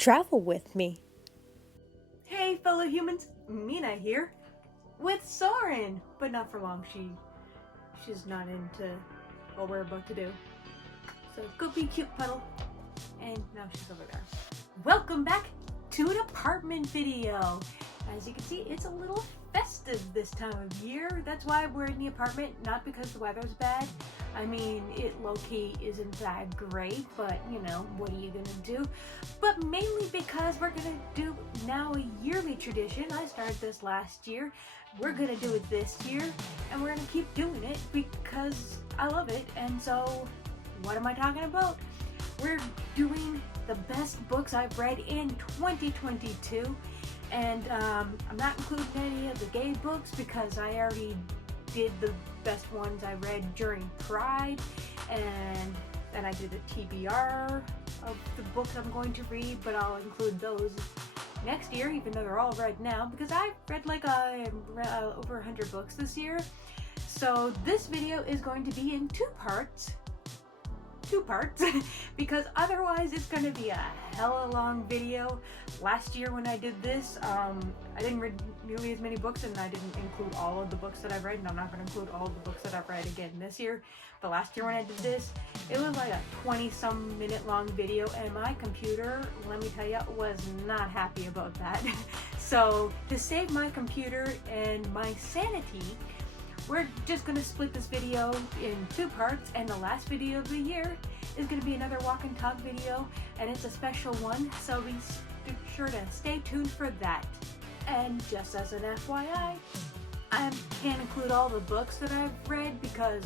Travel with me. Hey fellow humans, Mina here with Soren, but not for long. She's not into what we're about to do. So go be cute, puddle. And now she's over there. Welcome back to an apartment video. As you can see, it's a little festive this time of year. That's why we're in the apartment, not because the weather's bad. I mean, it low-key isn't that great, but you know, what are you gonna do? But mainly because we're gonna do now a yearly tradition. I started this last year. We're gonna do it this year, and we're gonna keep doing it because I love it. And so, what am I talking about? We're doing the best books I've read in 2022. And I'm not including any of the gay books because I already did the best ones I read during Pride, and then I did a TBR of the books I'm going to read, but I'll include those next year, even though they're all read now, because I've read like over 100 books this year. So this video is going to be in two parts, because otherwise it's going to be a hella long video. Last year when I did this, I didn't read nearly as many books, and I didn't include all of the books that I've read, and I'm not going to include all of the books that I've read again this year. But last year when I did this, it was like a 20-some minute long video, and my computer, let me tell you, was not happy about that. So to save my computer and my sanity, we're just going to split this video in two parts, and the last video of the year is going to be another walk and talk video, and it's a special one, so be sure to stay tuned for that. And just as an FYI, I can't include all the books that I've read because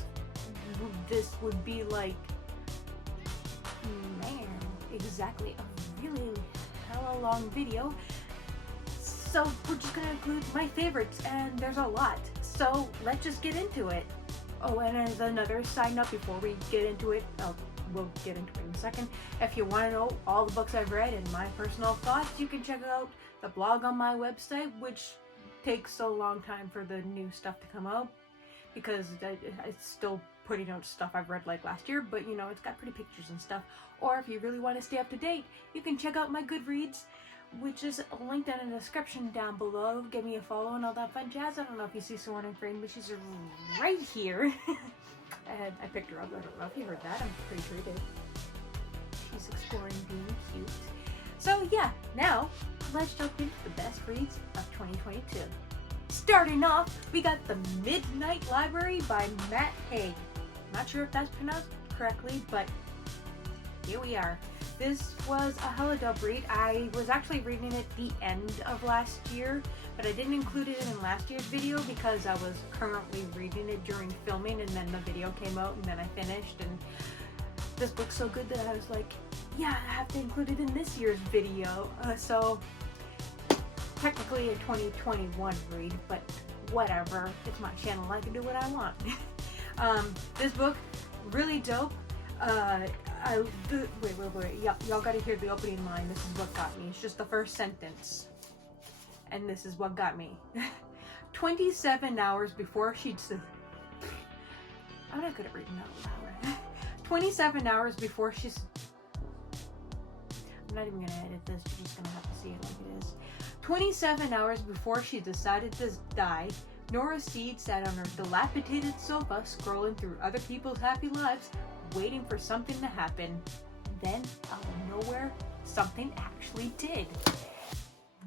this would be like, man, exactly a really hella long video. So we're just going to include my favorites, and there's a lot. So let's just get into it. Oh, and as another side note before we get into it, we'll get into it in a second. If you want to know all the books I've read and my personal thoughts, you can check out the blog on my website, which takes a long time for the new stuff to come out because it's still putting out stuff I've read like last year, but you know, it's got pretty pictures and stuff. Or if you really want to stay up to date, you can check out my Goodreads, which is linked in the description down below. Give me a follow and all that fun jazz. I don't know if you see Soren in frame, but she's right here. And I picked her up. I don't know if you heard that. I'm pretty sure you did. She's exploring being cute. So yeah, now let's jump into the best reads of 2022. Starting off, we got The Midnight Library by Haig. Not sure if that's pronounced correctly, but here we are. This was a hella dope read. I was actually reading it the end of last year, but I didn't include it in last year's video because I was currently reading it during filming, and then the video came out and then I finished, and this book's so good that I was like, yeah, I have to include it in this year's video. So technically a 2021 read, but whatever. It's my channel. I can do what I want. This book, really dope. Wait. Y'all gotta hear the opening line. This is what got me. It's just the first sentence. And this is what got me. 27 hours before she'd... I'm not good at reading out loud. 27 hours before she's... I'm not even gonna edit this. You're just gonna have to see it like it is. 27 hours before she decided to die, Nora Seed sat on her dilapidated sofa, scrolling through other people's happy lives, waiting for something to happen. Then, out of nowhere, something actually did.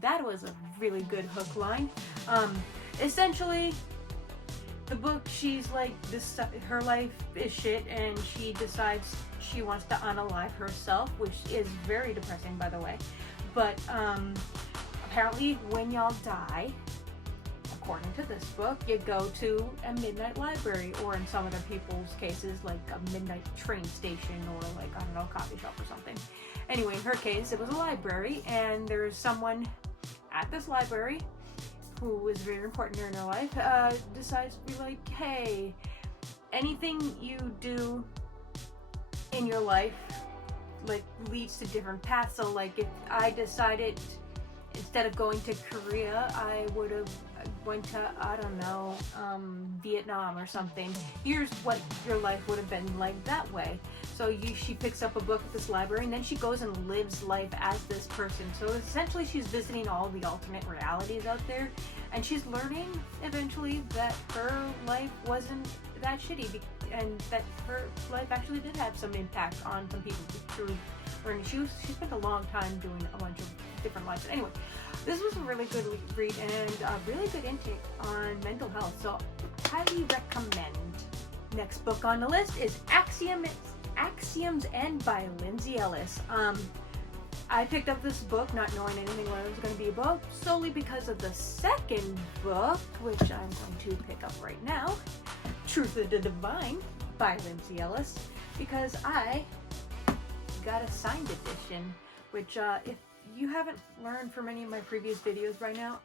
That was a really good hook line. Essentially, the book, she's like, her life is shit, and she decides she wants to unalive herself, which is very depressing, by the way. But apparently, when y'all die, according to this book, you go to a midnight library, or in some other people's cases, like a midnight train station, or like, I don't know, a coffee shop or something. Anyway, in her case, it was a library, and there's someone at this library who is very important in her life, decides to be like, hey, anything you do in your life, like, leads to different paths. So, like, if I decided instead of going to Korea, I would have went to, I don't know, Vietnam or something. Here's what your life would have been like that way. So she picks up a book at this library, and then she goes and lives life as this person. So essentially she's visiting all the alternate realities out there, and she's learning eventually that her life wasn't that shitty, and that her life actually did have some impact on some people through learning. She spent a long time doing a bunch of different lives. Anyway, this was a really good read and a really good intake on mental health, so highly recommend. Next book on the list is Axion's End by Lindsay Ellis. I picked up this book not knowing anything what it was going to be about, solely because of the second book, which I'm going to pick up right now, Truth of the Divine by Lindsay Ellis, because I got a signed edition, which if you haven't learned from any of my previous videos by now,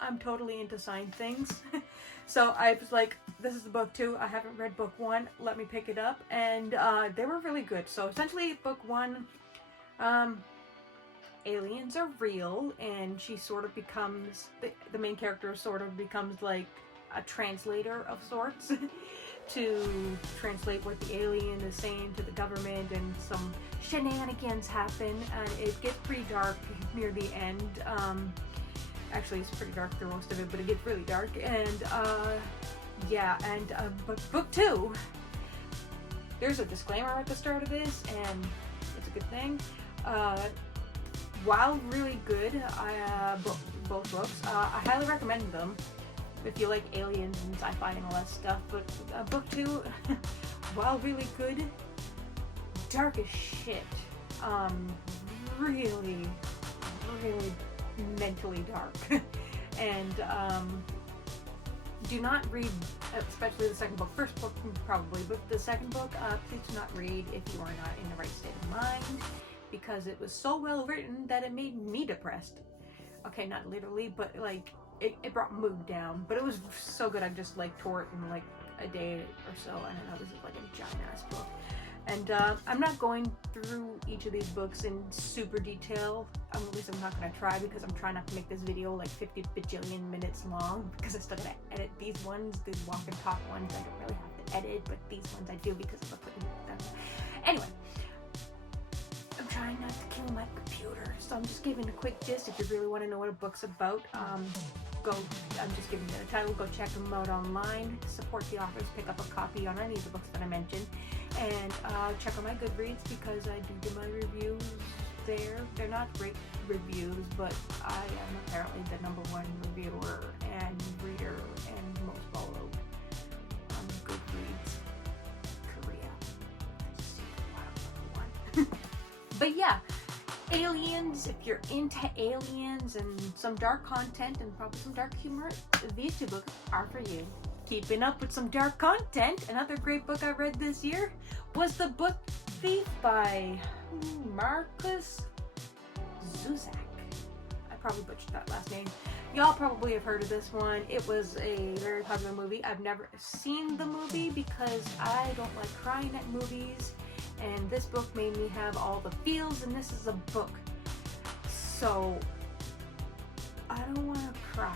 I'm totally into signed things. So I was like, this is the book 2, I haven't read book 1, let me pick it up, and they were really good. So essentially book 1, aliens are real, and she sort of becomes, the main character sort of becomes like a translator of sorts to translate what the alien is saying to the government, and some shenanigans happen, and it gets pretty dark near the end. Actually, it's pretty dark through most of it, but it gets really dark, and yeah, and but book 2, there's a disclaimer at the start of this, and it's a good thing. While really good, both books, I highly recommend them if you like aliens and sci-fi and all that stuff, but book 2, while really good, dark as shit. Really mentally dark. And do not read, especially the second book. First book probably, but the second book, please do not read if you are not in the right state of mind, because it was so well written that it made me depressed. Okay, not literally, but like it brought mood down, but it was so good. I just like tore it in like a day or so, and I know this is like a giant ass book. And I'm not going through each of these books in super detail. At least I'm not going to try, because I'm trying not to make this video like 50 bajillion minutes long, because I still got to edit these ones. The walk and talk ones I don't really have to edit, but these ones I do because I'm putting them. Anyway, I'm trying not to kill my computer, so I'm just giving a quick gist. If you really want to know what a book's about, I'm just giving you the title. Go check them out online. Support the authors. Pick up a copy on any of the books that I mentioned. And check on my Goodreads, because I do my reviews there. They're not great reviews, but I am apparently the #1 reviewer and reader and most followed on Goodreads Korea. But yeah, aliens, if you're into aliens and some dark content and probably some dark humor, these 2 books are for you. Keeping up with some dark content, another great book I read this year was The Book Thief by Markus Zusak. I probably butchered that last name. Y'all probably have heard of this one. It was a very popular movie. I've never seen the movie because I don't like crying at movies, and this book made me have all the feels, and this is a book, so I don't want to cry.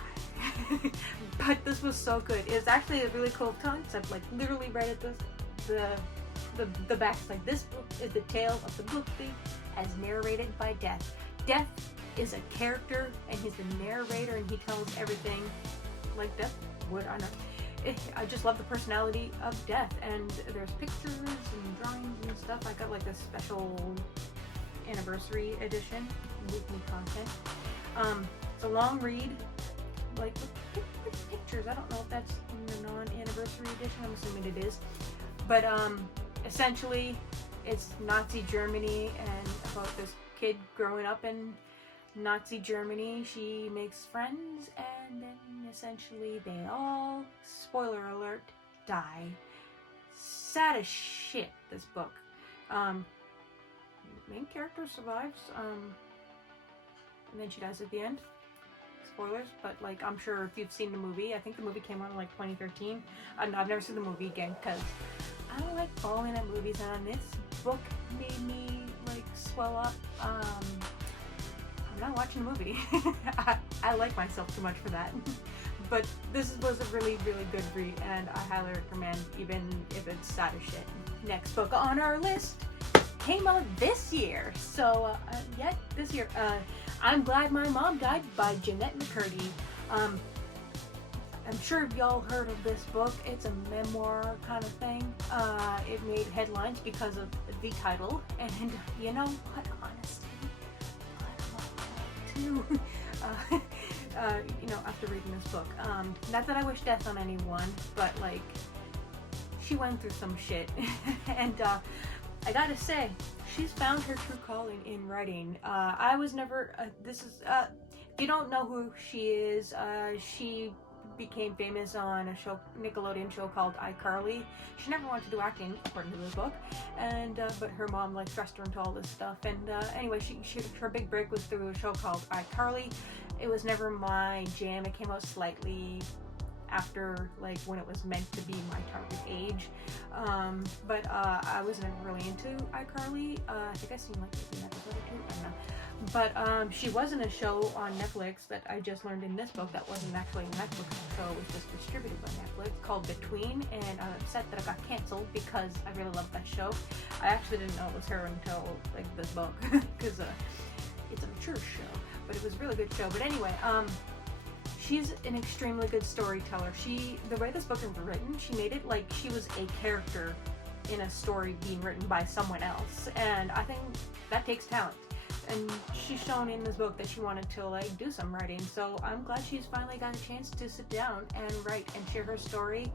But this was so good. It's actually a really cool concept, like literally right at the back. It's like, this book is the tale of the book thief as narrated by Death. Death is a character, and he's the narrator, and he tells everything like Death would. I just love the personality of Death, and there's pictures and drawings and stuff. I got like a special anniversary edition, weekly content. It's a long read, like with pictures. I don't know if that's in the non-anniversary edition. I'm assuming it is. But essentially, it's Nazi Germany, and about this kid growing up in Nazi Germany. She makes friends, and then essentially they all, spoiler alert, die. Sad as shit, this book. Main character survives, and then she dies at the end. Spoilers, but like, I'm sure if you've seen the movie, I think the movie came out in like 2013. I've never seen the movie again, because I don't like falling at movies, and this book made me like swell up. I'm not watching a movie. I like myself too much for that. But this was a really, really good read, and I highly recommend, even if it's sad as shit. Next book on our list came out this year. So, this year. I'm Glad My Mom Died by Jannette McCurdy. I'm sure y'all heard of this book. It's a memoir kind of thing. It made headlines because of the title, and you know what, honestly, too. You know, after reading this book, not that I wish death on anyone, but like, she went through some shit, and I gotta say, she's found her true calling in writing. I was never, if you don't know who she is, she became famous on a Nickelodeon show called iCarly. She never wanted to do acting, according to the book, and but her mom like thrust her into all this stuff. And anyway, her big break was through a show called iCarly. It was never my jam. It came out slightly after, like, when it was meant to be my target age, but I was never really into iCarly. I think I seen like an episode or two, I don't know. But she was in a show on Netflix that I just learned in this book that wasn't actually a Netflix show. It was just distributed by Netflix, called Between, and I'm upset that it got canceled because I really loved that show. I actually didn't know it was her until like this book, because it's a mature show, but it was a really good show. But anyway, she's an extremely good storyteller. The way this book is written, she made it like she was a character in a story being written by someone else, and I think that takes talent. And she's shown in this book that she wanted to like do some writing, so I'm glad she's finally got a chance to sit down and write and share her story.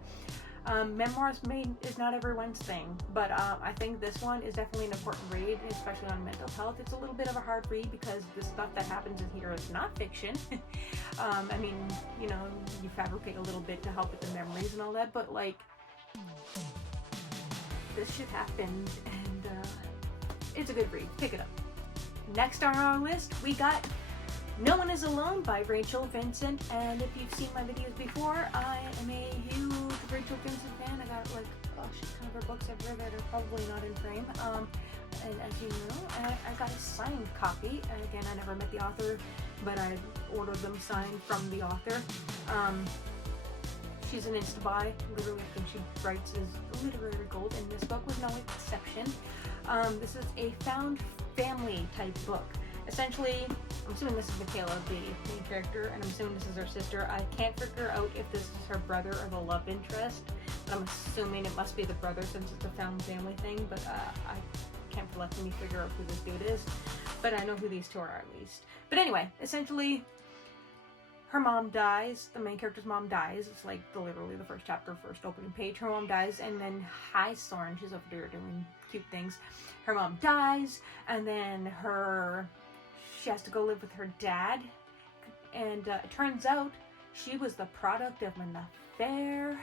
Memoirs is not everyone's thing, but I think this one is definitely an important read, especially on mental health. It's a little bit of a hard read because the stuff that happens in here is not fiction. I mean, you know, you fabricate a little bit to help with the memories and all that, but like, this shit happened, and it's a good read. Pick it up. Next on our list, we got No One Is Alone by Rachel Vincent, and if you've seen my videos before, I am a huge Rachel Vincent fan. I got like, oh shit, ton of her books I've read that are probably not in frame, and as you know, I got a signed copy, and again, I never met the author, but I ordered them signed from the author. She's an insta-buy. Literally, I think she writes as literary gold, and this book was no exception. This is a found family type book. Essentially, I'm assuming this is Michaela, the main character, and I'm assuming this is her sister. I can't figure out if this is her brother or the love interest, but I'm assuming it must be the brother since it's a found family thing, but I can't for let me figure out who this dude is, but I know who these two are at least. But anyway, essentially, her mom dies. The main character's mom dies. It's like literally the first chapter, first opening page. Her mom dies, and then Soren, she's over there doing cute things. Her mom dies, and then she has to go live with her dad. And it turns out she was the product of an affair,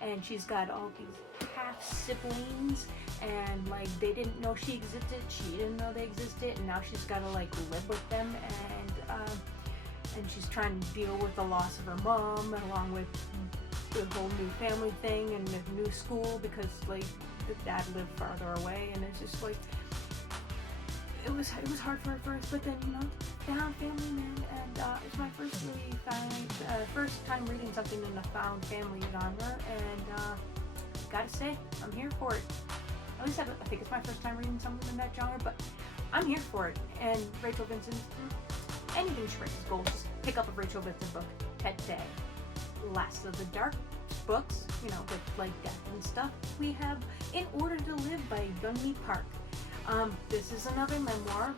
and she's got all these half siblings, and like they didn't know she existed. She didn't know they existed, and now she's got to like live with them, and she's trying to deal with the loss of her mom, along with the whole new family thing and the new school, because like the dad lived farther away, and it's just like it was hard for her first, but then, you know, found family, man, and it's my first time reading something in the found family genre, and gotta say, I'm here for it. At least I think it's my first time reading something in that genre, but I'm here for it. And Rachel Vincent, anything she writes is gold. Just pick up a Rachel Vincent book today. Last of the Dark books, you know, with like death and stuff, we have In Order to Live by Youngmi Park. This is another memoir.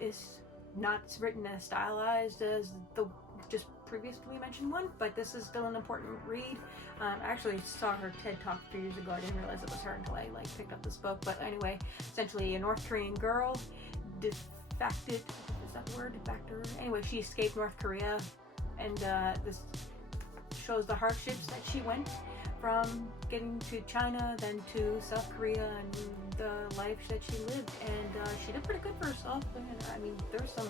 It's not written as stylized as the just previously mentioned one, but this is still an important read. I actually saw her TED Talk a few years ago. I didn't realize it was her until I like picked up this book. But anyway, essentially a North Korean girl defected. Is that the word? Defector? Anyway, she escaped North Korea, and this shows the hardships that she went from getting to China, then to South Korea, and the life that she lived, and she did pretty good for herself. And, I mean, there's some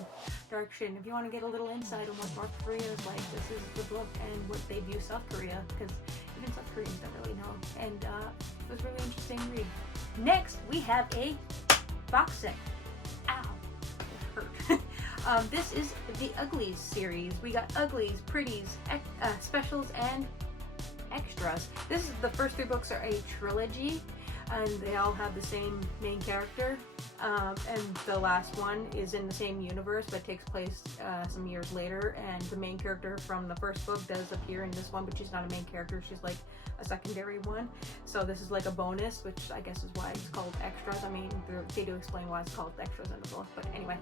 dark shit, and if you want to get a little insight on what North Korea is like, this is the book, and what they view South Korea, because even South Koreans don't really know, and it was a really interesting read. Next, we have a box set. Ow, it hurt. This is the Uglies series. We got Uglies, Pretties, Specials, and Extras. The first 3 books are a trilogy, and they all have the same main character. And the last one is in the same universe, but takes place some years later. And the main character from the first book does appear in this one, but she's not a main character. She's like a secondary one. So this is like a bonus, which I guess is why it's called Extras. I mean, they do explain why it's called Extras in the book. But anyway,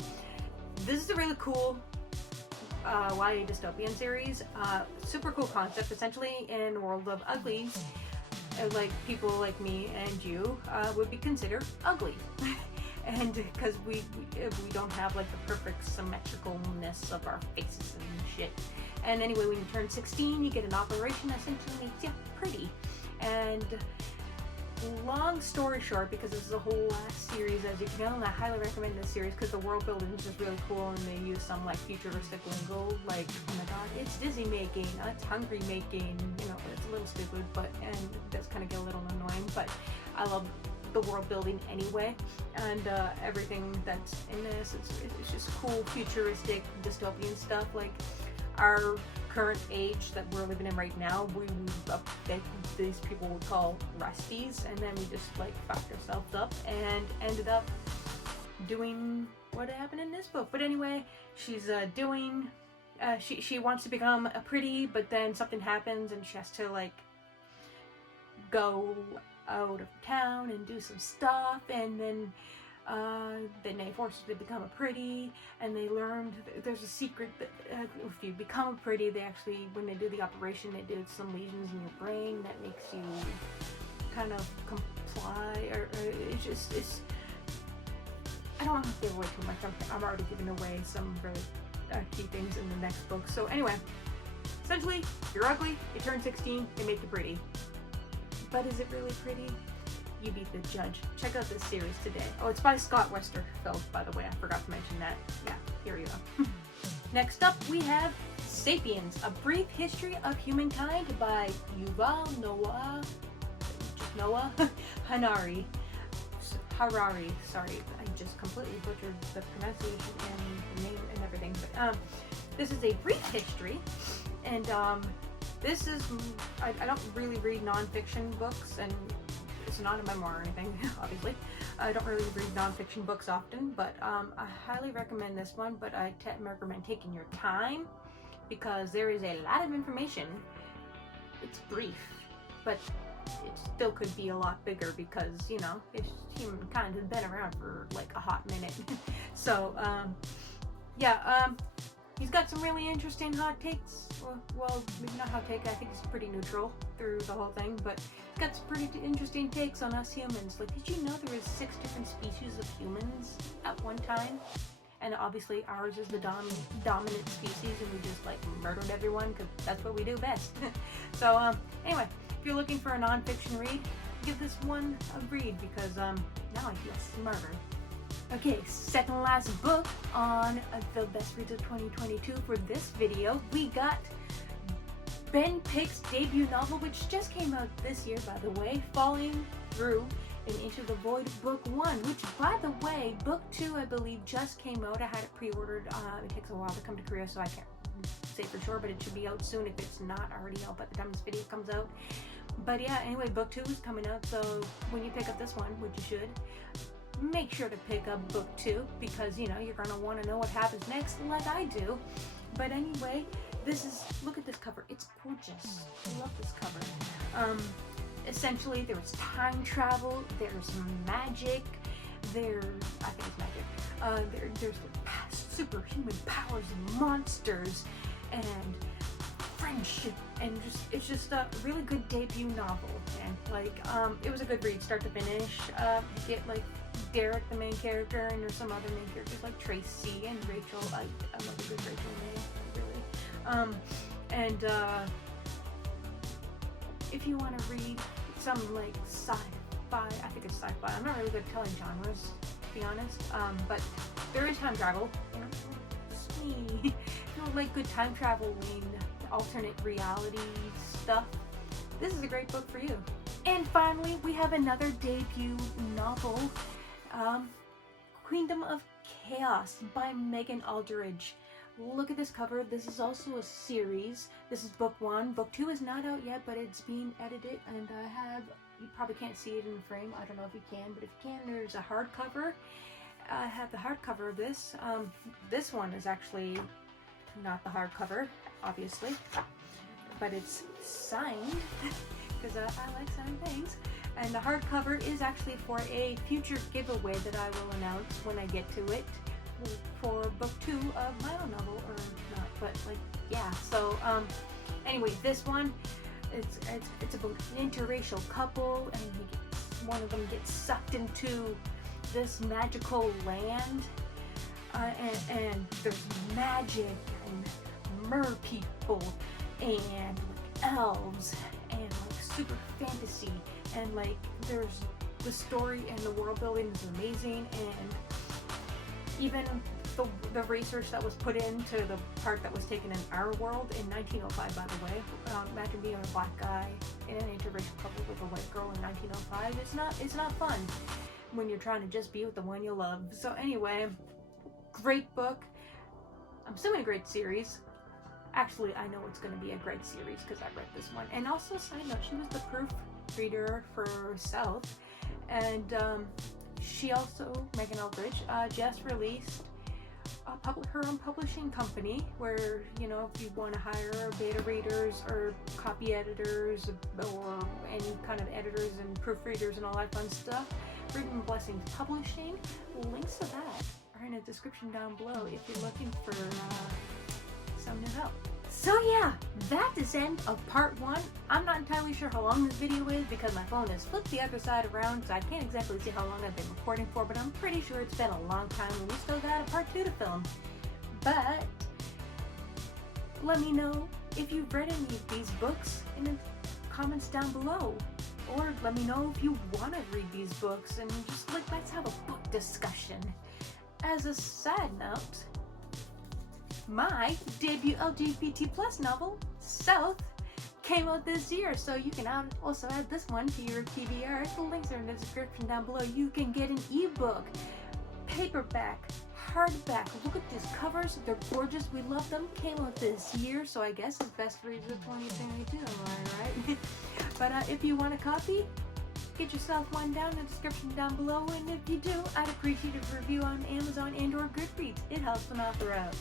this is a really cool YA dystopian series. Super cool concept. Essentially, in the world of Uglies, like people like me and you would be considered ugly. And because we don't have like the perfect symmetricalness of our faces and shit. And anyway, when you turn 16, you get an operation that essentially makes you pretty. And long story short, because this is a whole last series, as you can tell, and I highly recommend this series because the world building is just really cool, and they use some like futuristic lingo, like, oh my god, it's dizzy making, it's hungry making, you know, it's a little stupid, and it does kind of get a little annoying, but I love the world building anyway, and everything that's in this, it's just cool, futuristic, dystopian stuff. Like our current age that we're living in right now, these people would call rusties, and then we just like fucked ourselves up and ended up doing what happened in this book. But anyway, she's she wants to become a pretty, but then something happens and she has to like go out of town and do some stuff, and then they force her to become a pretty, and they learned there's a secret that if you become a pretty, they actually, when they do the operation, they do some lesions in your brain that makes you kind of comply, or it's I don't want to give away too much. I'm already giving away some really key things in the next book. So anyway, essentially, you're ugly, you turn 16, they make you pretty. But is it really pretty? You be the judge. Check out this series today. Oh, it's by Scott Westerfeld, by the way. I forgot to mention that. Yeah, here you go. Next up, we have Sapiens, A Brief History of Humankind by Yuval Noah Harari. Sorry, I just completely butchered the pronunciation and the name and everything. But this is a brief history, and this is, I don't really read nonfiction books, and it's not a memoir or anything, obviously. I don't really read nonfiction books often, but I highly recommend this one, but I recommend taking your time because there is a lot of information. It's brief, but it still could be a lot bigger because, you know, humankind has been around for like a hot minute. So, he's got some really interesting hot takes. Well, maybe not hot take, I think he's pretty neutral through the whole thing, but he's got some pretty interesting takes on us humans. Like, did you know there was 6 different species of humans at one time? And obviously ours is the dominant species, and we just like murdered everyone because that's what we do best. So anyway, if you're looking for a nonfiction read, give this one a read because now I feel smarter. Okay, second to last book on the best reads of 2022 for this video, we got Ben Pick's debut novel, which just came out this year, by the way, Falling Through and Into the Void, Book 1, which, by the way, Book 2, I believe, just came out. I had it pre-ordered. It takes a while to come to Korea, so I can't say for sure, but it should be out soon if it's not already out by the time this video comes out. But yeah, anyway, Book 2 is coming out, so when you pick up this one, which you should, make sure to pick up Book 2 because, you know, you're going to want to know what happens next like I do. But anyway, look at this cover. It's gorgeous. I love this cover. Essentially, there's time travel, there's magic, I think it's magic, there's superhuman powers and monsters and friendship, and it's just a really good debut novel. And like, it was a good read start to finish. You get like Derek, the main character, and there's some other main characters like Tracy and Rachel. I love a good Rachel name, really. If you want to read some like sci-fi, I think it's sci-fi. I'm not really good at telling genres, to be honest. But there is time travel. If you like good time traveling, alternate reality stuff, this is a great book for you. And finally, we have another debut novel, Queendom of Chaos by Megan Aldridge. Look at this cover. This is also a series. This is book 1. Book 2 is not out yet, but it's being edited, and I have, you probably can't see it in the frame. I don't know if you can, but if you can, there's a hardcover. I have the hardcover of this. This one is actually not the hardcover, obviously, but it's signed, because I like signed things. And the hardcover is actually for a future giveaway that I will announce when I get to it for book 2 of my own novel, or not, but like, yeah. So anyway, this one, it's about an interracial couple, and one of them gets sucked into this magical land, and there's magic and mer people and like elves and like super fantasy, and like there's the story and the world building is amazing, and even the research that was put into the part that was taken in our world in 1905, by the way. Imagine being a black guy in an interracial couple with a white girl in 1905. It's not fun when you're trying to just be with the one you love. So anyway, great book. I'm assuming a great series. Actually, I know it's going to be a great series because I read this one. And also, side note, she was the proofreader for South, and she also, Megan Aldridge, just released her own publishing company where, you know, if you want to hire beta readers or copy editors or any kind of editors and proofreaders and all that fun stuff, Written Blessings Publishing, links to that are in the description down below if you're looking for some new help. So yeah, that is the end of part 1. I'm not entirely sure how long this video is because my phone is flipped the other side around, so I can't exactly see how long I've been recording for, but I'm pretty sure it's been a long time and we still got a part 2 to film. But let me know if you've read any of these books in the comments down below, or let me know if you want to read these books, and just like, let's have a book discussion. As a side note, my debut LGBT plus novel, South, came out this year, so you can also add this one to your TBR. The links are in the description down below. You can get an ebook, paperback, hardback. Look at these covers, they're gorgeous. We love them. Came out this year, so I guess it's best reads of 2022, am I right? But if you want a copy, get yourself one down in the description down below, and if you do, I'd appreciate a review on Amazon and or Goodreads. It helps an author out.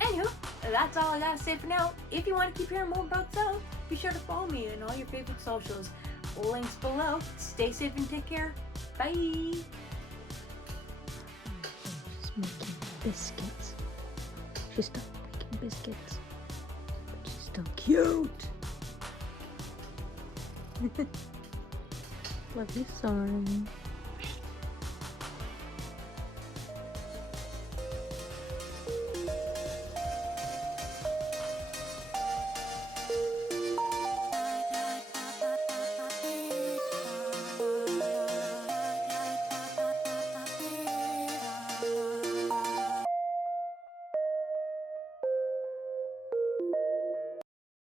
Anywho, that's all I gotta say for now. If you want to keep hearing more about South, be sure to follow me on all your favorite socials. Links below. Stay safe and take care. Bye! She's making biscuits. She stopped making biscuits. But she's still cute! Love you, son.